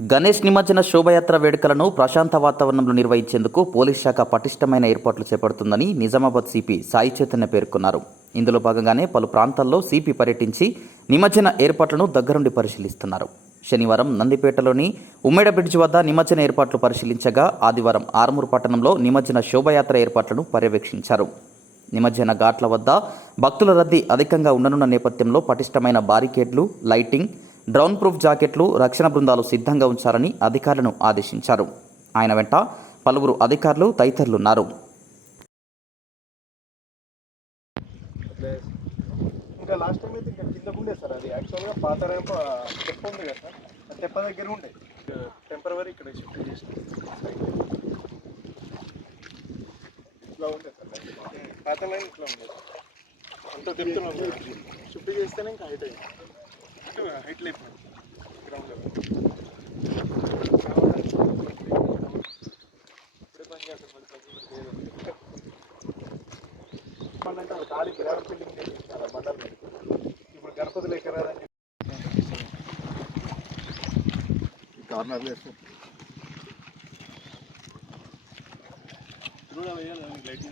గణేష్ నిమజ్జన శోభయాత్ర వేడుకలను ప్రశాంత వాతావరణంలో నిర్వహించేందుకు పోలీస్ శాఖ పటిష్టమైన ఏర్పాట్లు చేపడుతుందని నిజామాబాద్ సిపి సాయి చైతన్య పేర్కొన్నారు. ఇందులో భాగంగానే పలు ప్రాంతాల్లో సిపి పర్యటించి నిమజ్జన ఏర్పాట్లను దగ్గరుండి పరిశీలిస్తున్నారు. శనివారం నందిపేటలోని ఉమ్మేడ బ్రిడ్జ్ వద్ద నిమజ్జన ఏర్పాట్లు పరిశీలించగా ఆదివారం ఆర్మూర్ పట్టణంలో నిమజ్జన శోభయాత్ర ఏర్పాట్లను పర్యవేక్షించారు. నిమజ్జన ఘాట్ల వద్ద భక్తుల రద్దీ అధికంగా ఉండనున్న నేపథ్యంలో పటిష్టమైన బారికేడ్లు, లైటింగ్, డ్రోన్ ప్రూఫ్ జాకెట్లు, రక్షణ బృందాలు సిద్ధంగా ఉంచాలని అధికారులను ఆదేశించారు. ఆయన వెంట పలువురు అధికారులు తదితరులున్నారు. ఇంకా లాస్ట్ టైం అయితే ఇంకా కింద ఉండే సార్, అది యాక్చువల్గా పాత తెప్ప ఉంది కదా సార్, ఆ తెప్ప దగ్గర ఉండే టెంపరవరీ ఇక్కడ షిఫ్ట్ చేసిన ఇట్లా ఉండే సార్, పాత లైన్ ఇట్లా ఉండే అంత తెప్తున్నాం. షిఫ్ట్ చేస్తేనే ఇంకా హైట్ అయింది, హైట్ లేకపోయింది గ్రౌండ్ లెవెల్. ఇప్పుడే పని చేస్తారు మళ్ళీ అంటే అది ఖాళీ గ్రావెల్ ఫిల్లింగ్ చేసి బండలు ఇప్పుడు గణపతి లెక్క రాదని కార్నర్ వేస్తారు లైట్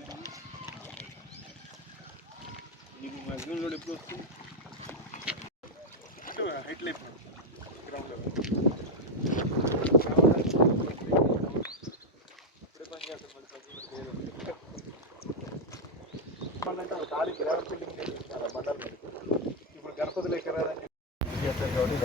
నీకు మ్యాక్సిమం లోడ్ ఎప్పుడు వస్తుంది హైట్ లేకపోయింది గ్రౌండ్ లెవెల్. ఇప్పుడే పని చేస్తారు మళ్ళీ అంటే అది ఖాళీ గ్రావెల్ ఫిల్లింగ్ చేసి బండలు ఇప్పుడు గణపతి లెక్క రాదని చేస్తారు కాబట్టి